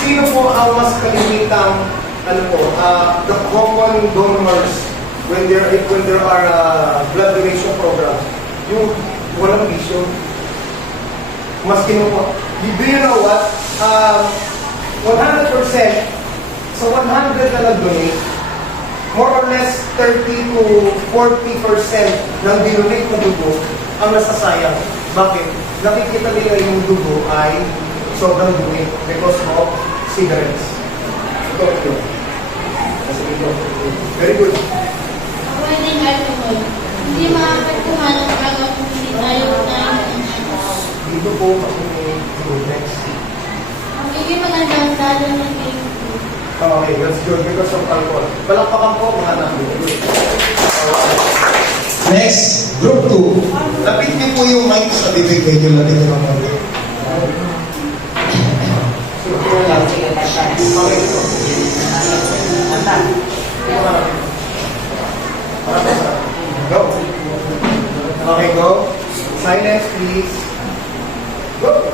sino po ang mas kalimitang, the common donors when there are blood donation programs? Yung walang bisyo. Mas kinuha. Do you know what? 100%, sa 100 na nag-donate, more or less 30 to 40% ng dinonate na dugo ang nasasayang. Bakit? Nakikita nila yung dugo ay sobrang dumi because of cigarettes. Ito. Very good. Avoiding alcohol. Hindi maapektuhan ang aga kung hindi tayo nainom. Dito po kasi may next. Magiging magandang lalo ng game. Okay, that's good because of alcohol. Palakpakan po mga anak. Next, group 2. Lapit niyo po yung mic sa bibig. Medyo lapit na naman. Go. Okay, go. Silence, please. Go.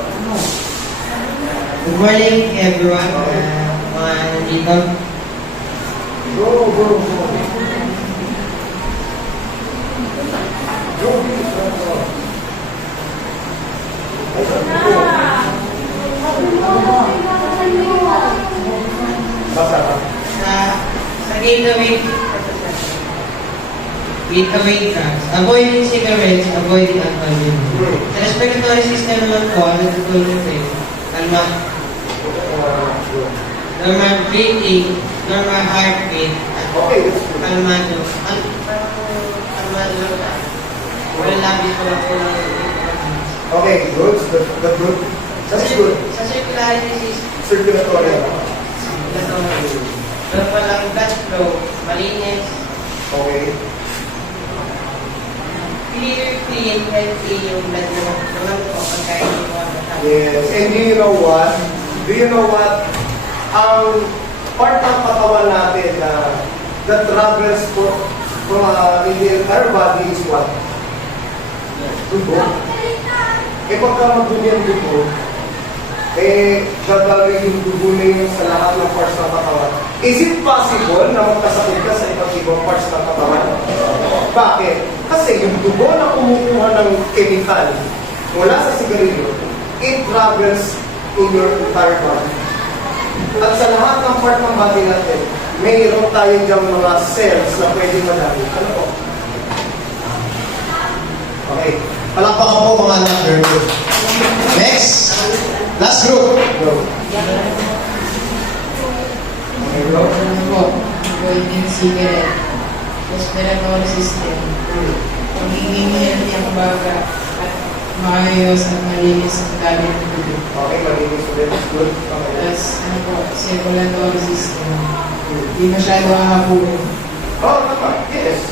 Good morning, everyone. Mga nandito. Go, go, go. Go, go. Basta ka. Sa gateway drugs, avoiding cigarettes, avoiding alcohol. Sa respiratory system naman po, ano tutulong kayo? Normal breathing, normal heartbeat, Okay, that's good. kalmado. Kalmado lang. Wala labis ko lang po ng Okay, good. That's good. That's good. Sa circulatory system, Circulatory. meron palang blood flow, malinis, Okay. clean, healthy yung blood mo. Naman po, pagkain yung mga bata. Yes. And do you know what? Ang part ng katawan natin na that travels from in the entire body is what? Dugo. Eh pagka madugo yung dugo, gagawin yung dugo na yun sa lahat ng parts ng katawan. Is it possible na magkasakit ka sa iba't ibang parts ng katawan? Bakit? Kasi yung dugo na kumukuha ng chemical mula sa sigarilyo, it travels in your entire body. At sa lahat ng part ng body natin, mayroon tayo diyang mga cells na pwede madami. Ano po? Okay. Palakpakan po mga anak. Very good. Next, last group. Go. Ano po? Avoiding cigarette. Respiratory system. Pagiging healthy ang baga at maayos at malinis ang gamit ng tubig. Okay, malinis ulit. Good. Okay. Tapos, ano po, circulatory system. Hindi masyado hahapuin. Oh, tama. Yes.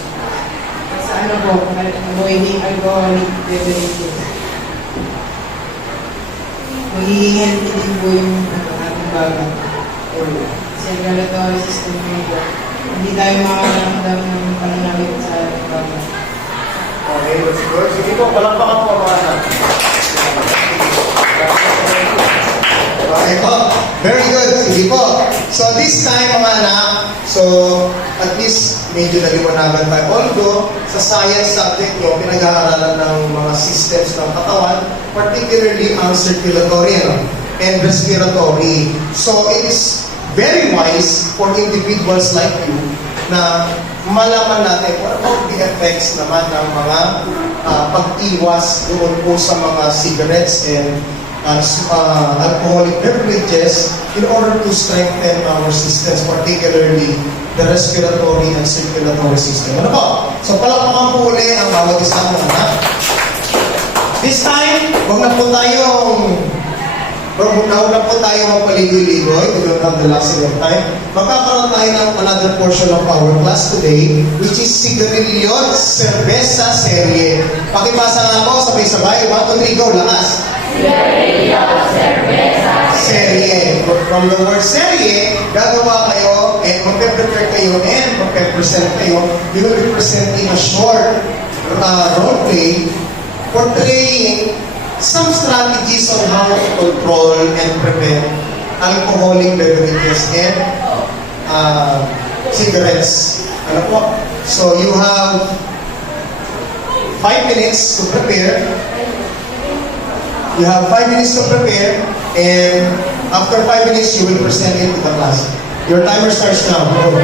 At sa ano po, avoiding alcoholic beverages. Magiging healthy din po yung ating baga. Circulatory system po. Hindi tayo makakaramdam ng pananakit sa ating baga. Okay, that's good. Sige po, palakpakan po mga anak. Okay po. Very good. Sige po. So this time mga anak, so at least medyo naliwanagan tayo. Although sa science subject nyo, pinag-aaralan ng mga systems ng katawan, particularly ang circulatory and respiratory. So it is very wise for individuals like you na malaman natin what about the effects naman ng mga pag-iwas doon po sa mga cigarettes and alcoholic beverages in order to strengthen our systems, particularly the respiratory and circulatory system. Ano po? So palakpakan po uli ang bawat isang mga. This time, huwag na po tayo magpaligoy-ligoy. We don't have the luxury of time. Magkakaroon tayo ng another portion of our class today, which is Sigarilyo, Cerveza, Serie. Pakipasa nga po, sabay-sabay. 1, 2, 3, go. Lakas. Cigarillo, cerveza, Serie. From the word serie, gagawa kayo and magpe-prepare kayo and magpe-present kayo. You will be presenting a short role play portraying some strategies on how to control and prevent alcoholic beverages and cigarettes. Ano po? So you have 5 minutes to prepare. You have 5 minutes to prepare, and after 5 minutes, you will present it to the class. Your timer starts now. Go.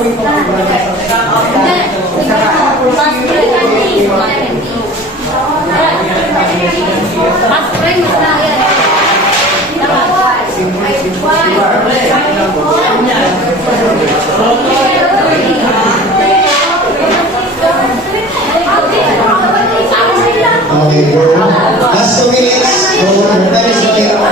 Okay, go. Last 2 minutes. Go. Your time is running.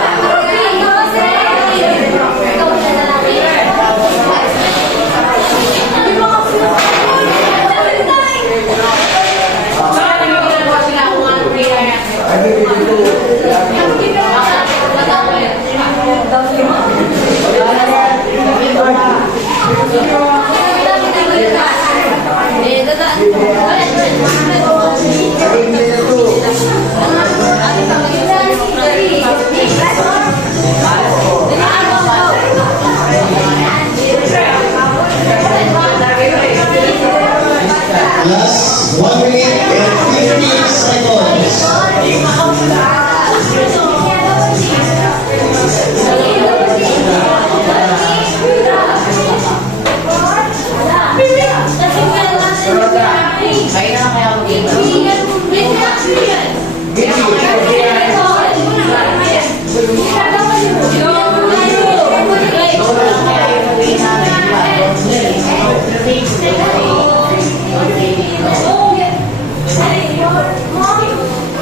Last 1 minute and 15 seconds.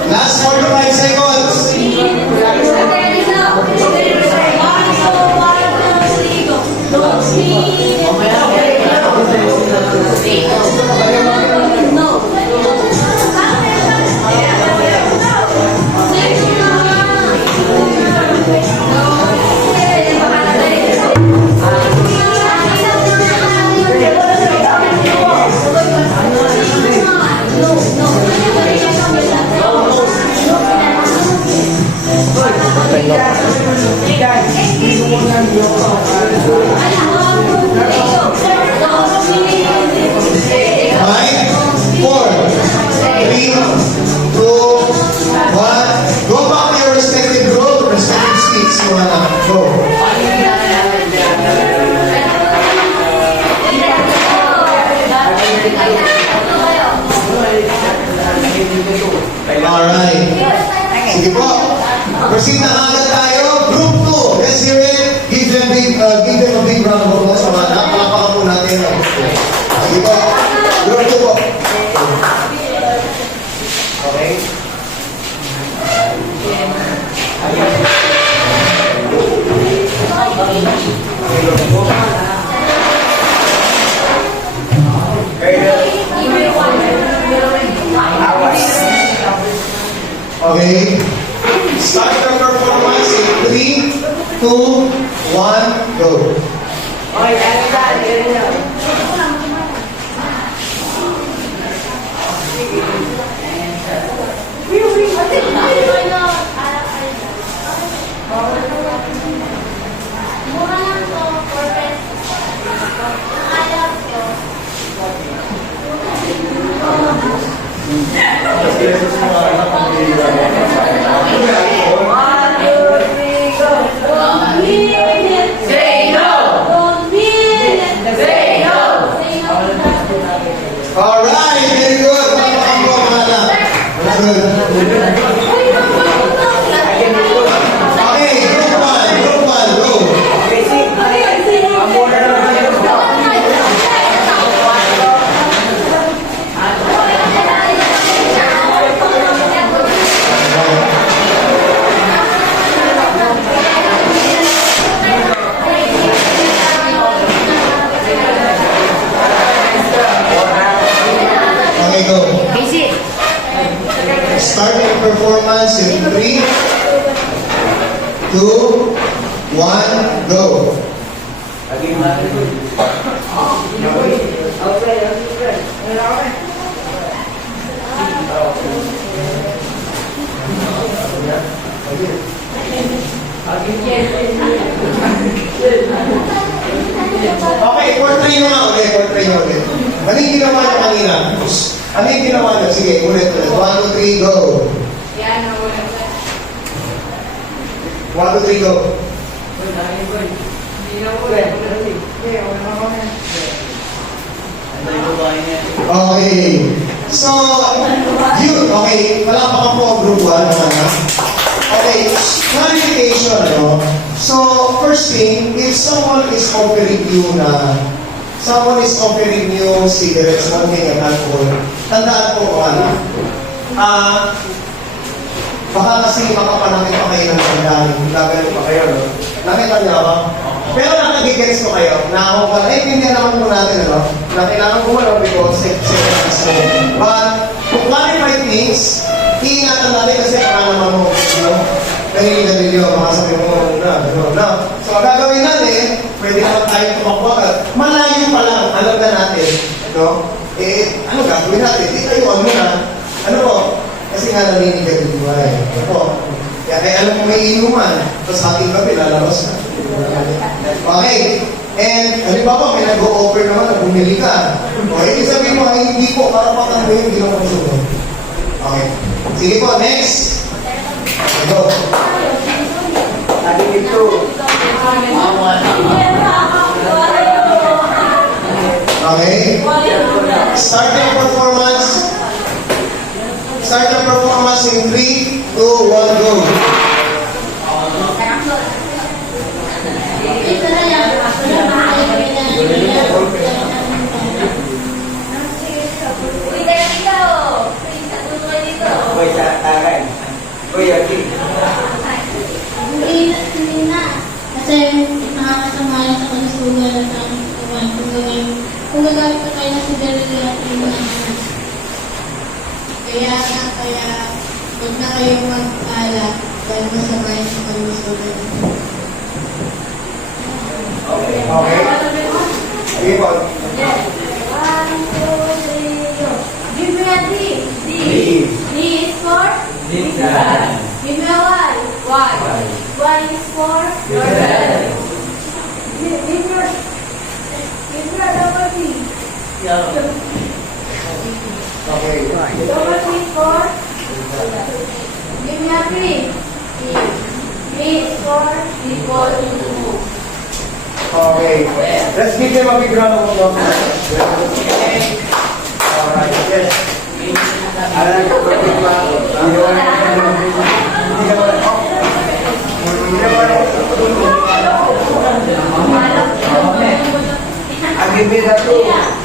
Last 45 seconds. Five, 4, 3, 2, 1. Go back to your respective group, respective seats. You wanna go. Alright. Sige po. Proceed na agad tayo. Group 2. Let's hear it. Give them a big round of applause. Palakpakan po natin. Sige po. Group 2 po. Okay. Okay. Start the performance in 3, 2, 1, go. Alright, very good. Palakpakan po mga anak. Good. Okay, group 1, go. Okay, go. Start your performance in 3, 2, 1, go. Okay, portray nyo nga ulit, portray nyo ulit. Ano yung ginawa nyo kanina? Ano yung ginawa nyo? Sige, ulit. 1, 2, 3, go. 1, 2, 3, go. Okay. So, okay, palakpakan po ang group 1 naman. Okay, clarification, ano? So, first thing, if someone is offering you cigarettes, smoking, and alcohol, tandaan po kung ano. Baka kasi makapanakit pa kayo ng tandaan, gagano pa kayo, no? Nakita niyo ako? Pero nakagigets ko kayo, na ako pa, hindi naman po natin, ano? Na kailangan ko malo because second is no. But, to clarify things, iingatan natin kasi baka naman mo, no? Naniligarilyo, baka sabi mo, no? So, ang gagawin natin, pwede naman tayo tumakbo agad. Malayo pa lang, alam na natin, no? Ano gagawin natin? Tayo, ano na? Ano po? Kasi nga naninigarilyo ay. Ano po? Kaya alam mo may inuman, tapos ating gabi, lalabas na. Okay. And, halimbawa, may nag-o-offer naman na bumili ka. O, ibig sabihin mo, ay hindi po, karapatan mo yung ginawa ko sumunod. Okay. Sige po, next. Go. Okay. Start the performance. Start the performance in 3, 2, 1, go. Ito na yan. Hindi na. Kasi nakakasama yan sa kalusugan at ang kung gagamit pa tayo ng sigarilyo at yung kaya huwag na kayong mag-alak dahil masama yan sa kalusugan. Okay. Sige po. 1, 2, 3, go. Give me a D. D. D is for? Give me a Y. Y. Y is for? Give me a double T. Okay. Double T is for? Give me a 3. 3 is for? Equal to 2. Okay. Let's give them a big round of applause. Alright, yes.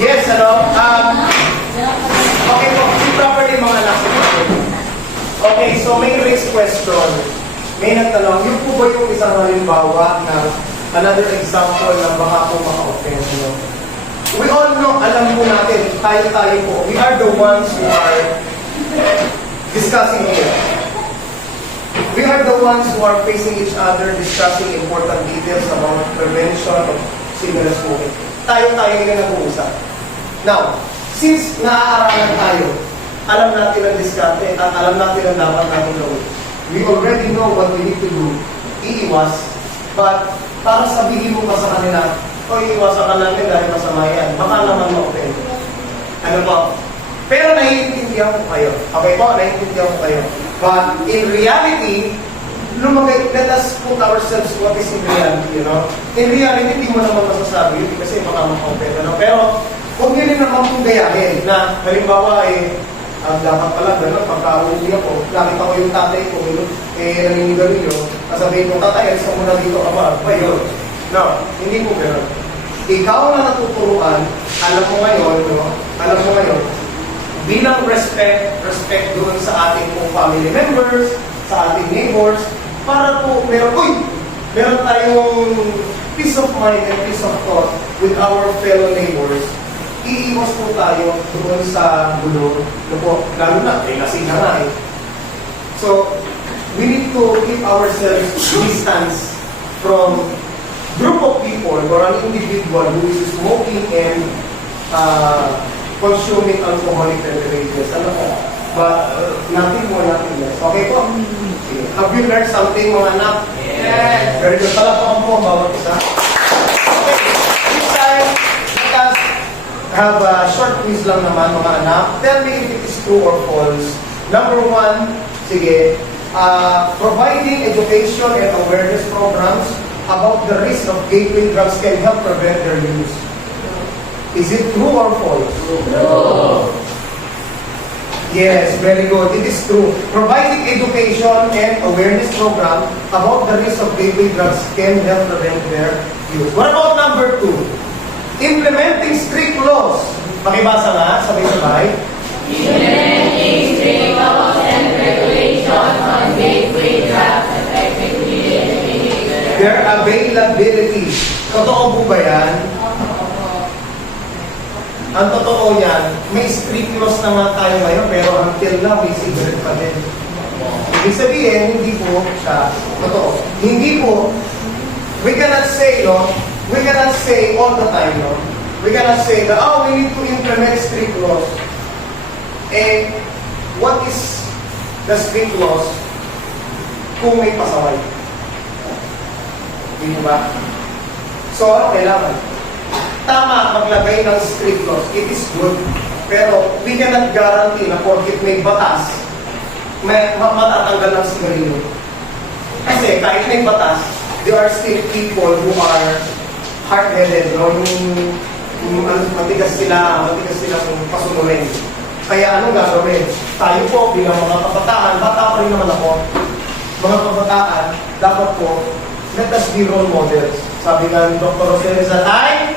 Yes, hello. Okay po, si properly mga anak. Okay, so may raise question. May nagtanong, yun po ba yung isang halimbawa na another example na baka po maka-offense nyo? We all know, alam po natin, tayo po, we are the ones who are discussing here. We are the ones who are facing each other, discussing important details about prevention of cigarette smoking. Tayo yung nag-uusap. Now, since naaaralan tayo, alam natin ang diskarte at alam natin ang dapat natin gawin. We already know what we need to do. Iiwas, but para sabihin mo pa sa kanila, o iiwasan ka namin dahil masama yan, baka naman ma-offend. Ano po? Pero naiintindihan ko kayo. Okay po, naiintindihan ko kayo. But in reality, let us put ourselves what is in reality, you know? In reality, hindi mo naman masasabi yun kasi baka ma-offend. Ano? Pero, huwag nyo rin naman kong gayahin na, halimbawa dapat pala gano'n, pagka-uwi ako, nakita ko yung tatay ko, naninigarilyo, sasabihin ko, tatay, alis ka muna dito, ba yun? No, hindi po gano'n. Ikaw na natuturuan, alam mo ngayon, bilang respect doon sa ating pong family members, sa ating neighbors, para po, meron tayong peace of mind and peace of thought with our fellow neighbors. Iiwas po tayo doon sa gulo. Lalo na, lasing na nga eh. So, we need to keep ourselves distance from group of people or an individual who is smoking and consuming alcoholic beverages. Ano po? But nothing more, nothing less. Okay po? Have you learned something, mga anak? Yes! Very good. Palapakan po ang bawat isa. Okay. This time, let us have a short quiz lang naman, mga anak. Tell me if it is true or false. Number 1, sige, providing education and awareness programs about the risk of gateway drugs can help prevent their use. Is it true or false? True. Yes, very good. It is true. Providing education and awareness program about the risk of gateway drugs can help prevent their use. What about number 2? Implementing strict laws. Pakibasa nga, sabay-sabay. Their availability. Totoo po ba yan? Ang totoo niyan, may strict laws na nga tayo ngayon, pero until now, may cigarette pa din. Ibig sabihin, hindi po siya totoo. Hindi po, we cannot say, no? We cannot say all the time, no? We cannot say that, oh, we need to implement strict laws. And what is the strict laws kung may pasaway? Hindi ba? So, ano kailangan? Tama, maglagay ng strict laws. It is good. Pero, we cannot guarantee na porkit may batas, may matatanggal ng sigarilyo. Kasi, kahit may batas, there are still people who are hard-headed, no? Yung matigas sila kung pasunurin. Kaya anong gagawin? Tayo po, bilang mga kabataan, bata pa rin naman ako, mga kabataan, dapat po, let us be role models. Sabi nga ni Dr. Jose Rizal, ay,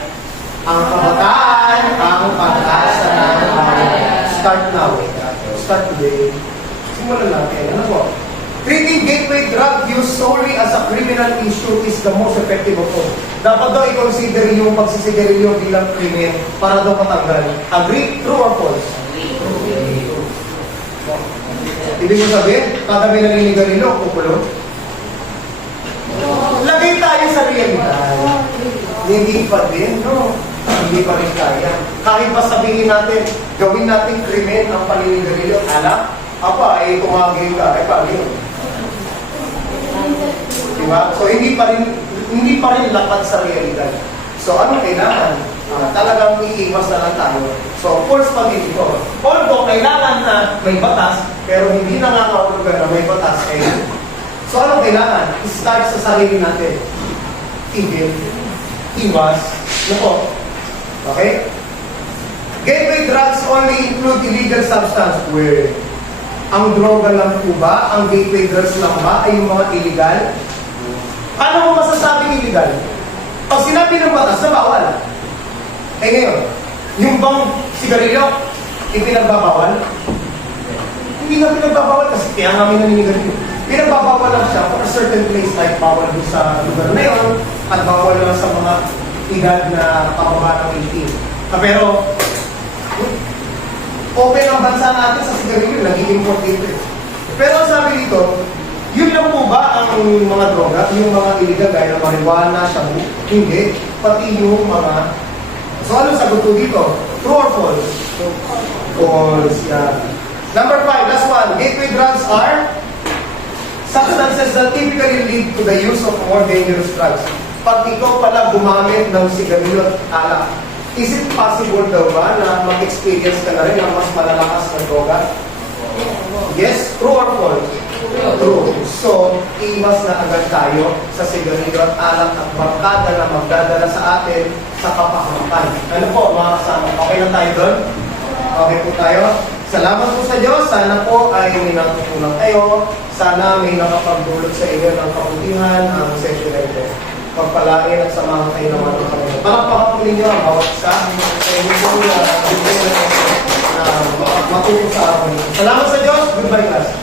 ang kabataan, ang pag-asa ng bayan. Start now. Start today. Simulan natin. Ano po? Treating gateway drug use solely as a criminal issue is the most effective of all. Dapat daw i-consider yung pagsisigarilyo bilang krimen para daw matanggal. Agree? True or false? Ibig mo sabihin, kada may naninigarilyo, kukulong? Lagay tayo sa realidad. Hindi pa din, no? Hindi pa rin kaya. Kahit pa sabihin natin, gawin natin krimen ang paninigarilyo, alam, apa, tumagay ka, pagin. Diba? So, hindi pa rin lapat sa realidad. So, ano kailangan? Talagang iiwas na lang tayo. So, force pa din ito. Although, kailangan na may batas, pero hindi nangangahulugan na may batas. So, ano kailangan? Start sa sarili natin. Tigil. Iwas. Ano po? Okay? Gateway drugs only include illegal substance. Where? Ang droga lang po ba? Ang gateway drugs lang ba? Ay yung mga illegal? Paano mo masasabing illegal? Pag sinabi ng batas na bawal. Ngayon, yung bang sigarilyo, ipinagbabawal? Hindi nga pinagbabawal kasi kaya namin naninigarilyo. Pinagbabawal lang siya for a certain place like bawal doon sa lugar na yun at bawal lang sa mga edad na pababa ng 18. Pero, open ang bansa natin sa sigarilyo, nag-i-import dito. Pero ang sabi dito, yun lang po ba ang mga droga, yung mga illegal gaya ng marijuana, shabu? Hindi. Pati yung mga... So, anong sagot po dito? True or false? False, yeah. Number 5, last one. Gateway drugs are substances that typically lead to the use of more dangerous drugs. Pag ikaw pala gumamit ng sigarilyo at alak, is it possible daw ba na mag-experience ka na rin ng mas malalakas na droga? Yes? True or false? True. So, iwas na agad tayo sa sigarilyo at alak at barkada na magdadala sa atin sa kapahamakan. Ano po, mga kasama? Okay na tayo doon? Okay po tayo? Salamat po sa Diyos. Sana po ay may natutunan kayo. Sana may nakapagdulot sa inyo ng kabutihan ang session na ito. Pagpalain at samahan kayo naman ng Panginoon. Palakpakan po ninyo ang bawat isa. Kaya hindi po na matuto sa araw. Salamat sa Diyos. Goodbye, class.